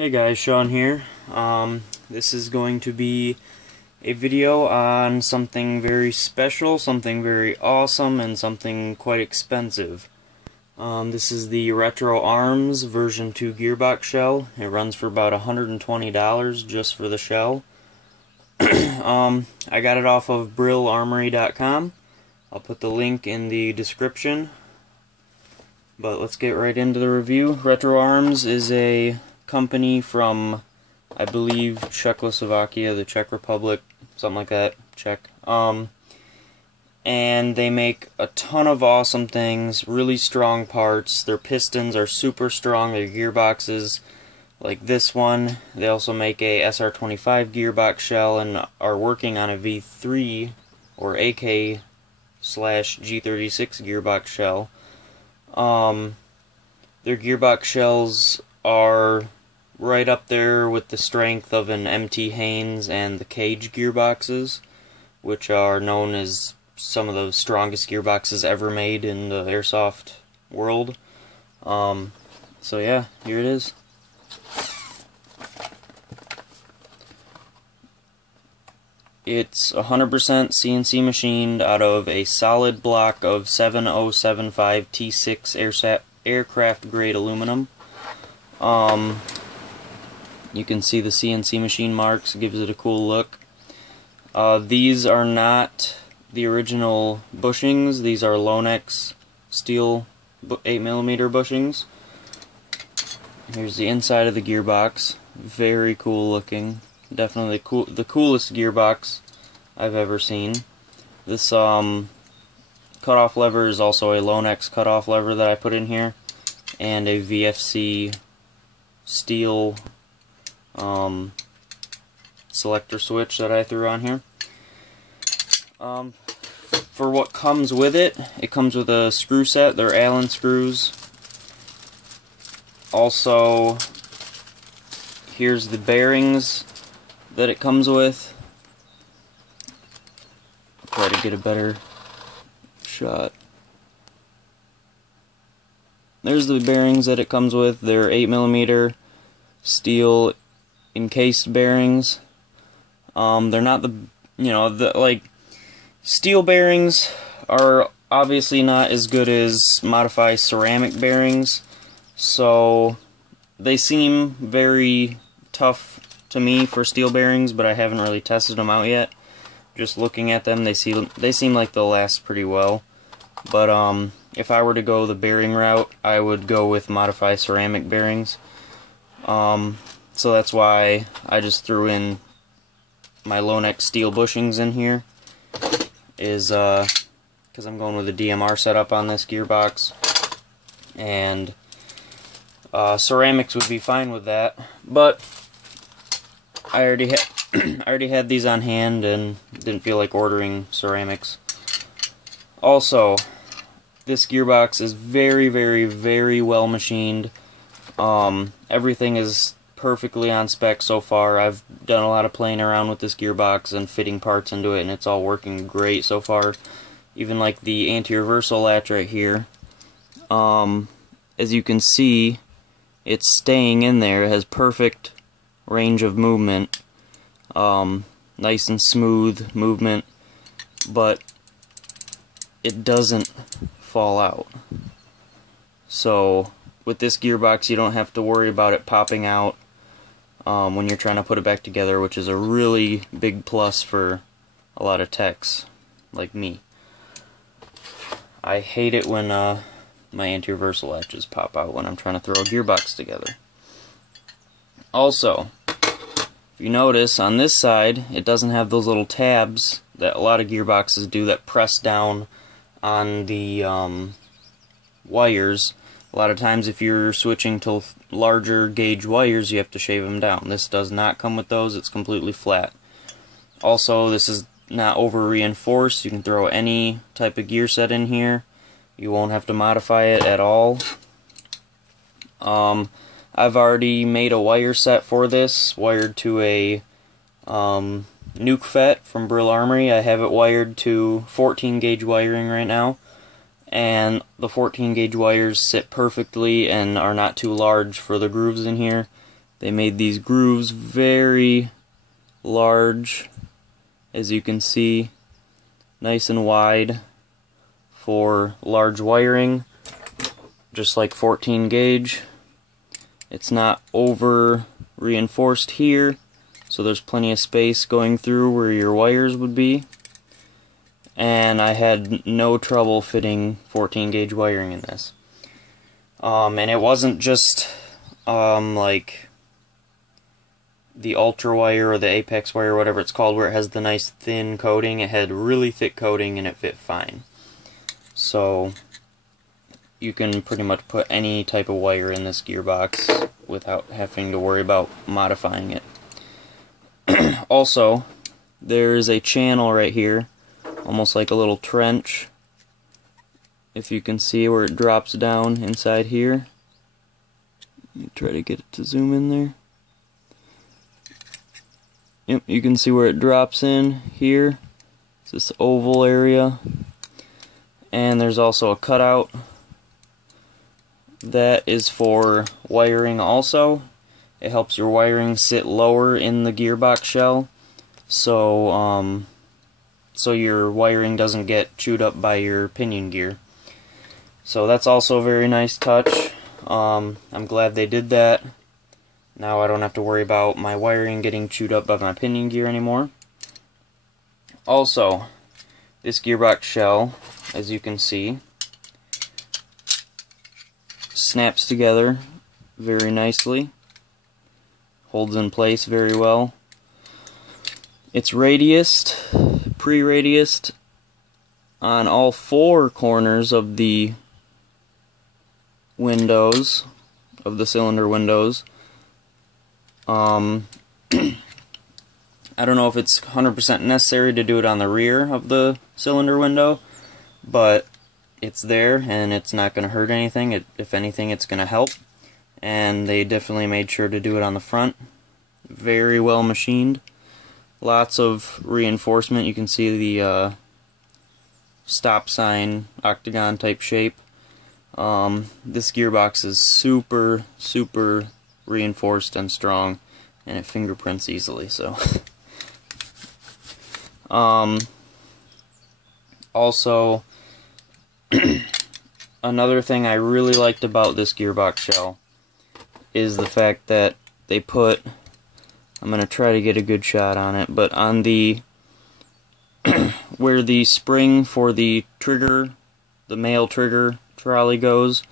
Hey guys, Sean here. This is going to be a video on something very special, something very awesome, and something quite expensive. This is the Retro Arms version 2 Gearbox shell. It runs for about $120 just for the shell. I got it off of brillarmory.com. I'll put the link in the description. But let's get right into the review. Retro Arms is a company from, I believe, Czechoslovakia, the Czech Republic, something like that, Czech. And they make a ton of awesome things, really strong parts. Their pistons are super strong, their gearboxes, like this one. They also make a SR25 gearbox shell and are working on a V3 or AK/G36 gearbox shell. Their gearbox shells are right up there with the strength of an MT Haynes and the Cage gearboxes, which are known as some of the strongest gearboxes ever made in the airsoft world. So yeah, here it is. It's 100% CNC machined out of a solid block of 7075 T6 aircraft grade aluminum. You can see the CNC machine marks, gives it a cool look. These are not the original bushings, these are Lonex steel 8mm bushings. Here's the inside of the gearbox, very cool looking. Definitely cool, the coolest gearbox I've ever seen. This cutoff lever is also a Lonex cutoff lever that I put in here, and a VFC steel selector switch that I threw on here. For what comes with it, it comes with a screw set. They're Allen screws. Also, here's the bearings that it comes with. I'll try to get a better shot. There's the bearings that it comes with. They're 8mm steel encased bearings. They're not the, like, steel bearings are obviously not as good as modified ceramic bearings, so they seem very tough to me for steel bearings, but I haven't really tested them out yet. Just looking at them, they seem like they'll last pretty well. But if I were to go the bearing route, I would go with modified ceramic bearings. So that's why I just threw in my Lonex steel bushings in here, is because I'm going with a DMR setup on this gearbox, and ceramics would be fine with that, but I already had these on hand and didn't feel like ordering ceramics. Also, this gearbox is very, very, very well machined. Everything is perfectly on spec so far. I've done a lot of playing around with this gearbox and fitting parts into it, and it's all working great so far. Even like the anti-reversal latch right here. As you can see, it's staying in there. It has perfect range of movement. Nice and smooth movement, but it doesn't fall out. So with this gearbox, you don't have to worry about it popping out when you're trying to put it back together, which is a really big plus for a lot of techs like me. I hate it when my anti-reversal latches pop out when I'm trying to throw a gearbox together. Also, if you notice, on this side, it doesn't have those little tabs that a lot of gearboxes do that press down on the wires. A lot of times if you're switching to larger gauge wires, you have to shave them down. This does not come with those, it's completely flat. Also, this is not over reinforced. You can throw any type of gear set in here. You won't have to modify it at all. I've already made a wire set for this, wired to a Nuke FET from Brill Armory. I have it wired to 14 gauge wiring right now, and the 14 gauge wires sit perfectly and are not too large for the grooves in here, They made these grooves very large, as you can see, nice and wide for large wiring, just like 14 gauge. It's not over reinforced here, so there's plenty of space going through where your wires would be. And I had no trouble fitting 14 gauge wiring in this. And it wasn't just like the ultra wire or the apex wire, whatever it's called, where it has the nice thin coating. It had really thick coating and it fit fine. So you can pretty much put any type of wire in this gearbox without having to worry about modifying it. Also, there's a channel right here, almost like a little trench, if you can see where it drops down inside here. Let me try to get it to zoom in there. Yep, you can see where it drops in here. It's this oval area. And there's also a cutout that is for wiring also. It helps your wiring sit lower in the gearbox shell, so your wiring doesn't get chewed up by your pinion gear. So that's also a very nice touch. I'm glad they did that. Now I don't have to worry about my wiring getting chewed up by my pinion gear anymore. Also, this gearbox shell, as you can see, snaps together very nicely, holds in place very well. It's radiused, pre-radiused on all four corners of the windows, of the cylinder windows. I don't know if it's 100% necessary to do it on the rear of the cylinder window, but it's there and it's not going to hurt anything. If anything, it's going to help. And they definitely made sure to do it on the front. Very well machined. Lots of reinforcement. You can see the stop sign, octagon type shape. This gearbox is super reinforced and strong, and it fingerprints easily, so also another thing I really liked about this gearbox shell is the fact that they put, I'm going to try to get a good shot on it, but on the where the spring for the trigger, the male trigger trolley goes,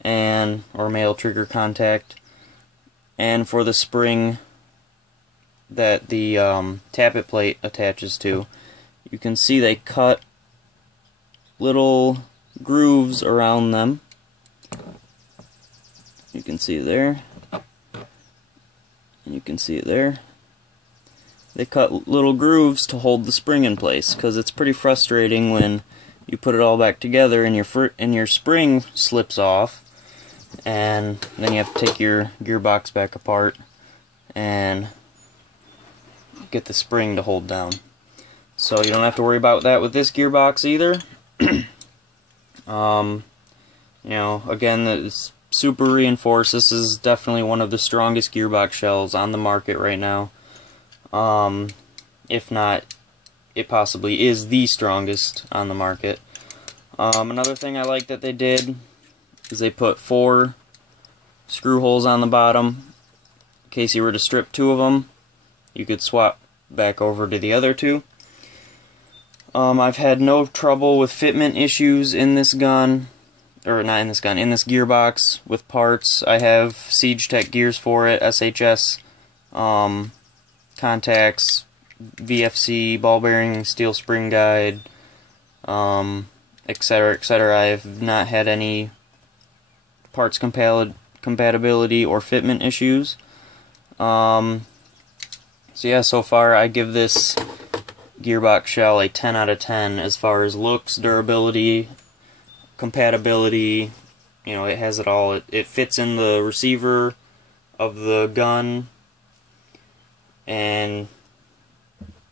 and or male trigger contact, and for the spring that the tappet plate attaches to, you can see they cut little grooves around them. You can see it there, and you can see it there. They cut little grooves to hold the spring in place, because it's pretty frustrating when you put it all back together and your spring slips off, and then you have to take your gearbox back apart and get the spring to hold down. So you don't have to worry about that with this gearbox either. You know, again, it's super reinforced. This is definitely one of the strongest gearbox shells on the market right now. If not, it possibly is the strongest on the market. Another thing I like that they did is they put 4 screw holes on the bottom. In case you were to strip 2 of them, you could swap back over to the other 2. I've had no trouble with fitment issues in this gun, or not in this gun, in this gearbox with parts. I have Siege Tech gears for it, SHS contacts, VFC, ball bearing, steel spring guide, etc., etc. I have not had any parts compatibility or fitment issues. So yeah, so far I give this gearbox shell a 10 out of 10 as far as looks, durability, compatibility. You know, it has it all. It fits in the receiver of the gun, and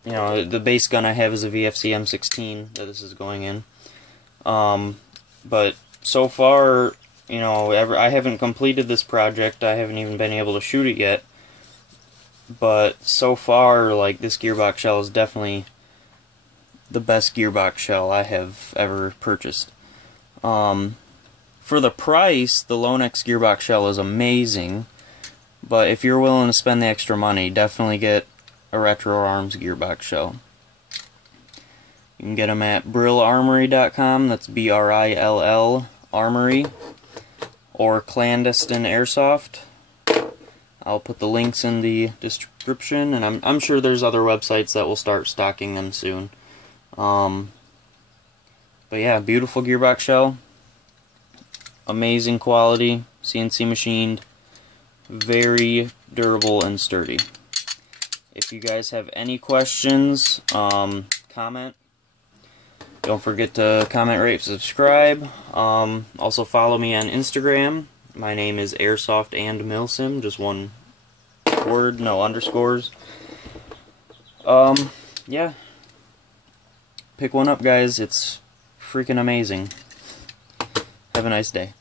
you know, the base gun I have is a VFC M16 that this is going in. But so far, you know, I haven't completed this project. I haven't even been able to shoot it yet. But so far, like, this Gearbox shell is definitely the best Gearbox shell I have ever purchased. For the price, the Lonex Gearbox shell is amazing, but if you're willing to spend the extra money, definitely get a Retro Arms Gearbox shell. You can get them at brillarmory.com, that's B-R-I-L-L, Armory, or Clandestine Airsoft. I'll put the links in the description, and I'm sure there's other websites that will start stocking them soon. But yeah, beautiful Gearbox shell. Amazing quality, CNC machined, very durable and sturdy. If you guys have any questions, comment. Don't forget to comment, rate, subscribe. Also follow me on Instagram. My name is Airsoft and Milsim, just one word, no underscores. Yeah. Pick one up, guys. It's freaking amazing. Have a nice day.